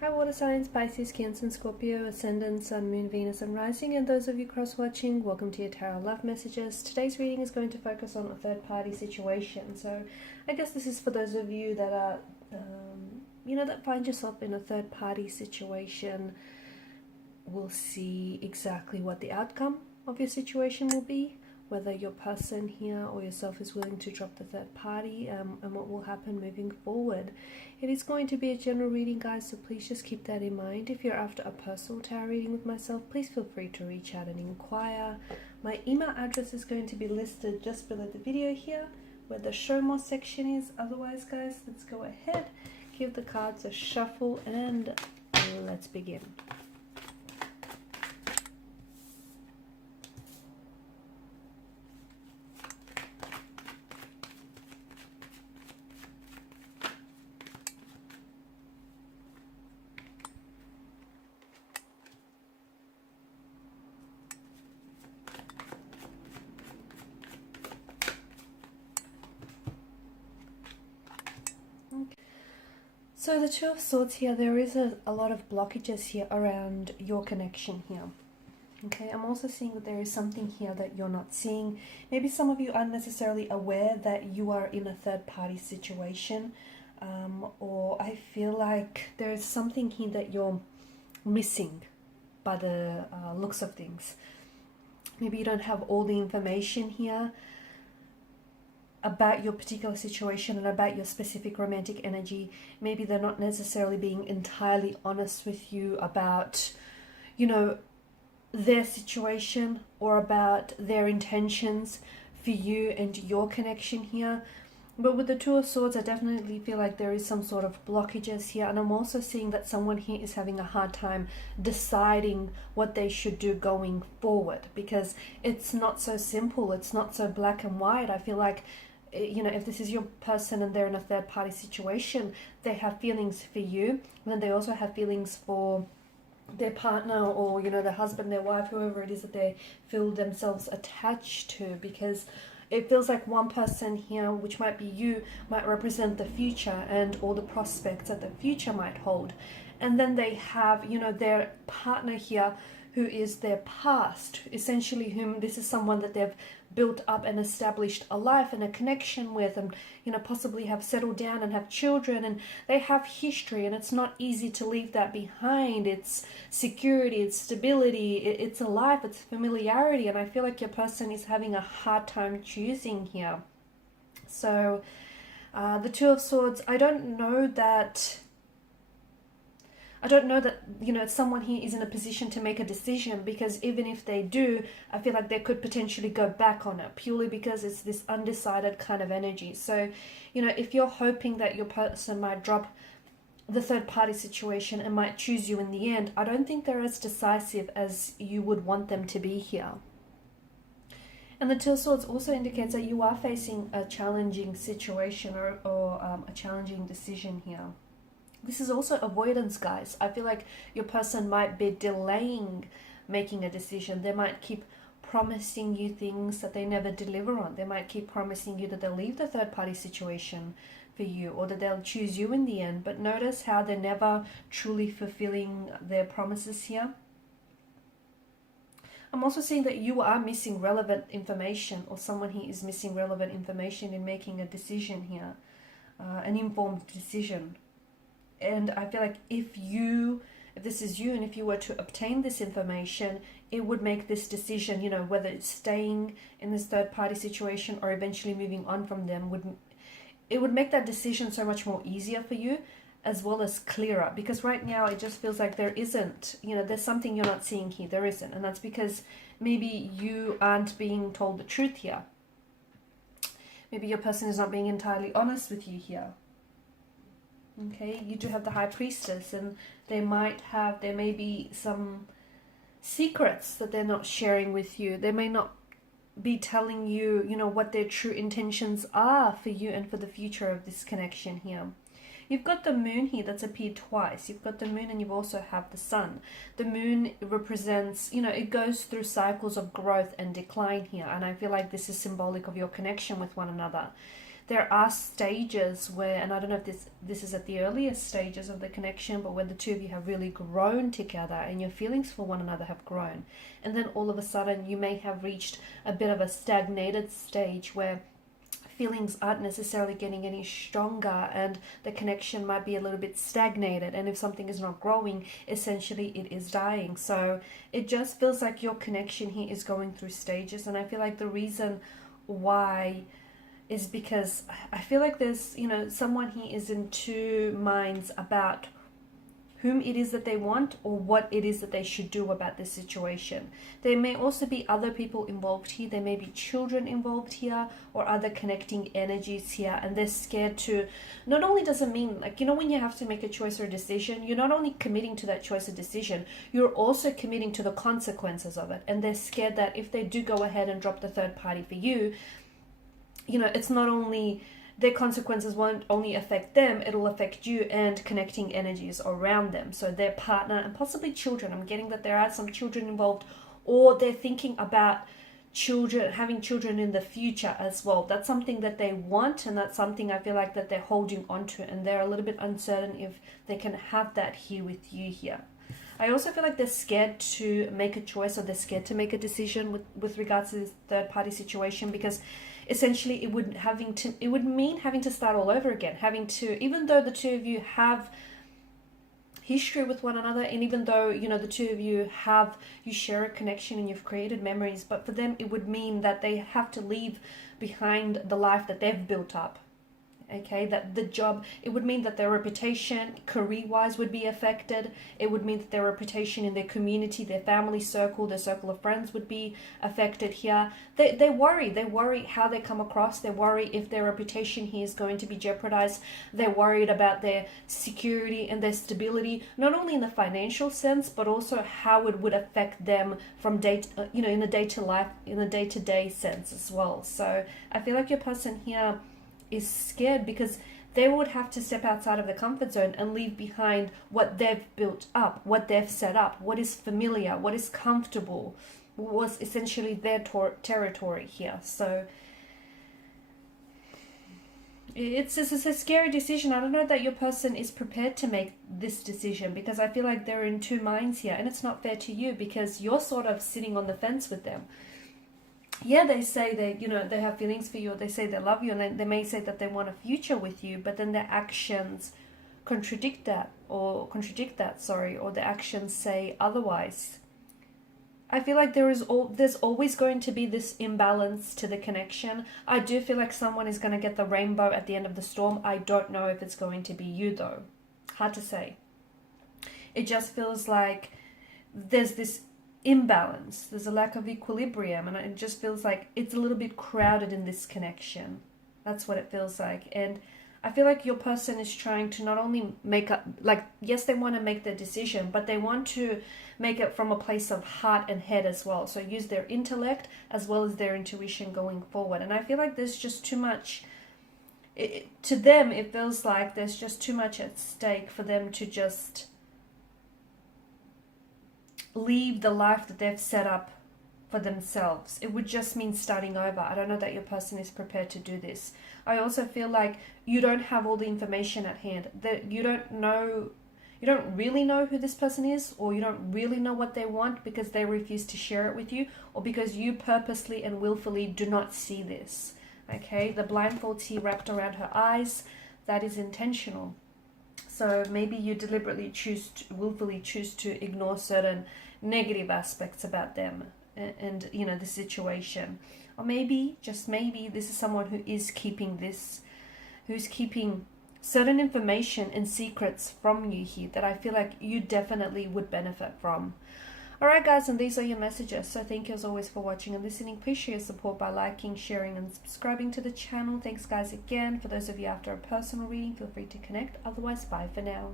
Hi water signs, Pisces, Cancer, and Scorpio, Ascendant, Sun, Moon, Venus, and Rising, and those of you cross-watching, welcome to your Tarot Love Messages. Today's reading is going to focus on a third-party situation. So I guess this is for those of you that are, that find yourself in a third-party situation. We'll see exactly what the outcome of your situation will be, whether your person here or yourself is willing to drop the third party, and what will happen moving forward. It is going to be a general reading, guys, so please just keep that in mind. If you're after a personal tarot reading with myself, please feel free to reach out and inquire. My email address is going to be listed just below the video here, where the show more section is. Otherwise, guys, let's go ahead, give the cards a shuffle, and let's begin. So the Two of Swords here, there is a lot of blockages here around your connection here. Okay, I'm also seeing that there is something here that you're not seeing. Maybe some of you aren't necessarily aware that you are in a third-party situation, or I feel like there is something here that you're missing by the looks of things. Maybe you don't have all the information here about your particular situation and about your specific romantic energy. Maybe they're not necessarily being entirely honest with you about, their situation or about their intentions for you and your connection here. But with the Two of Swords, I definitely feel like there is some sort of blockages here, and I'm also seeing that someone here is having a hard time deciding what they should do going forward, because it's not so simple, it's not so black and white. I feel like, if this is your person and they're in a third-party situation, they have feelings for you, and then they also have feelings for their partner, or their husband, their wife, whoever it is that they feel themselves attached to, because it feels like one person here, which might be you, might represent the future and all the prospects that the future might hold, and then they have their partner here who is their past, essentially, whom this is someone that they've built up and established a life and a connection with, and possibly have settled down and have children, and they have history, and it's not easy to leave that behind. It's security, it's stability, it's a life, it's familiarity, and I feel like your person is having a hard time choosing here. So the Two of Swords, I don't know that someone here is in a position to make a decision, because even if they do, I feel like they could potentially go back on it, purely because it's this undecided kind of energy. So, if you're hoping that your person might drop the third-party situation and might choose you in the end, I don't think they're as decisive as you would want them to be here. And the Two of Swords also indicates that you are facing a challenging situation or a challenging decision here. This is also avoidance, guys. I feel like your person might be delaying making a decision. They might keep promising you things that they never deliver on. They might keep promising you that they'll leave the third-party situation for you, or that they'll choose you in the end. But notice how they're never truly fulfilling their promises here. I'm also seeing that you are missing relevant information, or someone here is missing relevant information in making a decision here, an informed decision. And I feel like if this is you, and if you were to obtain this information, it would make this decision, whether it's staying in this third-party situation or eventually moving on from them, it would make that decision so much more easier for you, as well as clearer. Because right now it just feels like there isn't, there's something you're not seeing here. There isn't, and that's because maybe you aren't being told the truth here. Maybe your person is not being entirely honest with you here. Okay, you do have the High Priestess, and there may be some secrets that they're not sharing with you. They may not be telling you, what their true intentions are for you and for the future of this connection here. You've got the Moon here that's appeared twice. You've got the Moon, and you also have the Sun. The Moon represents, it goes through cycles of growth and decline here, and I feel like this is symbolic of your connection with one another. there are stages where, and I don't know if this is at the earliest stages of the connection, but where the two of you have really grown together and your feelings for one another have grown. And then all of a sudden you may have reached a bit of a stagnated stage where feelings aren't necessarily getting any stronger and the connection might be a little bit stagnated, and if something is not growing, essentially it is dying. So it just feels like your connection here is going through stages, and I feel like the reason why is because I feel like there's, you know, someone here is in two minds about whom it is that they want or what it is that they should do about this situation. There may also be other people involved here. There may be children involved here or other connecting energies here, and they're scared to, not only does it mean, like, you know, when you have to make a choice or a decision, you're not only committing to that choice or decision, you're also committing to the consequences of it. And they're scared that if they do go ahead and drop the third party for you, you know, it's not only their consequences won't only affect them, it'll affect you and connecting energies around them. So their partner and possibly children. I'm getting that there are some children involved, or they're thinking about children, having children in the future as well. That's something that they want, and that's something I feel like that they're holding on to, and they're a little bit uncertain if they can have that here with you here. I also feel like they're scared to make a choice, or they're scared to make a decision with regards to this third party situation, because essentially it would mean having to start all over again, having to, even though the two of you have history with one another, and even though, you know, the two of you share a connection and you've created memories, but for them it would mean that they have to leave behind the life that they've built up. Okay, that the job, it would mean that their reputation career-wise would be affected. It would mean that their reputation in their community, their family circle, their circle of friends would be affected here. They worry how they come across. They worry if their reputation here is going to be jeopardized. They're worried about their security and their stability, not only in the financial sense, but also how it would affect them from in the day-to-day sense as well. So I feel like your person here is scared because they would have to step outside of the comfort zone and leave behind what they've built up, what they've set up, what is familiar, what is comfortable, was essentially their territory here. So it's a scary decision. I don't know that your person is prepared to make this decision, because I feel like they're in two minds here, and it's not fair to you because you're sort of sitting on the fence with them. Yeah, they say they have feelings for you, or they say they love you, and they may say that they want a future with you, but then their actions contradict that, or their actions say otherwise. I feel like there's always going to be this imbalance to the connection. I do feel like someone is going to get the rainbow at the end of the storm. I don't know if it's going to be you though. Hard to say. It just feels like there's this imbalance, there's a lack of equilibrium, and it just feels like it's a little bit crowded in this connection. That's what it feels like. And I feel like your person is trying to not only make up, like, yes, they want to make their decision, but they want to make it from a place of heart and head as well. So use their intellect as well as their intuition going forward. And I feel like there's just too much, to them it feels like there's just too much at stake for them to just leave the life that they've set up for themselves. It would just mean starting over. I don't know that your person is prepared to do this. I also feel like you don't have all the information at hand, that you don't really know who this person is, or you don't really know what they want because they refuse to share it with you, or because you purposely and willfully do not see this. Okay, the blindfolds here wrapped around her eyes, that is intentional. So maybe you deliberately willfully choose to ignore certain negative aspects about them and the situation. Or maybe, just maybe, this is someone who is keeping who's keeping certain information and secrets from you here that I feel like you definitely would benefit from. Alright guys, and these are your messages. So thank you as always for watching and listening. Please show your support by liking, sharing and subscribing to the channel. Thanks guys again. For those of you after a personal reading, feel free to connect. Otherwise, bye for now.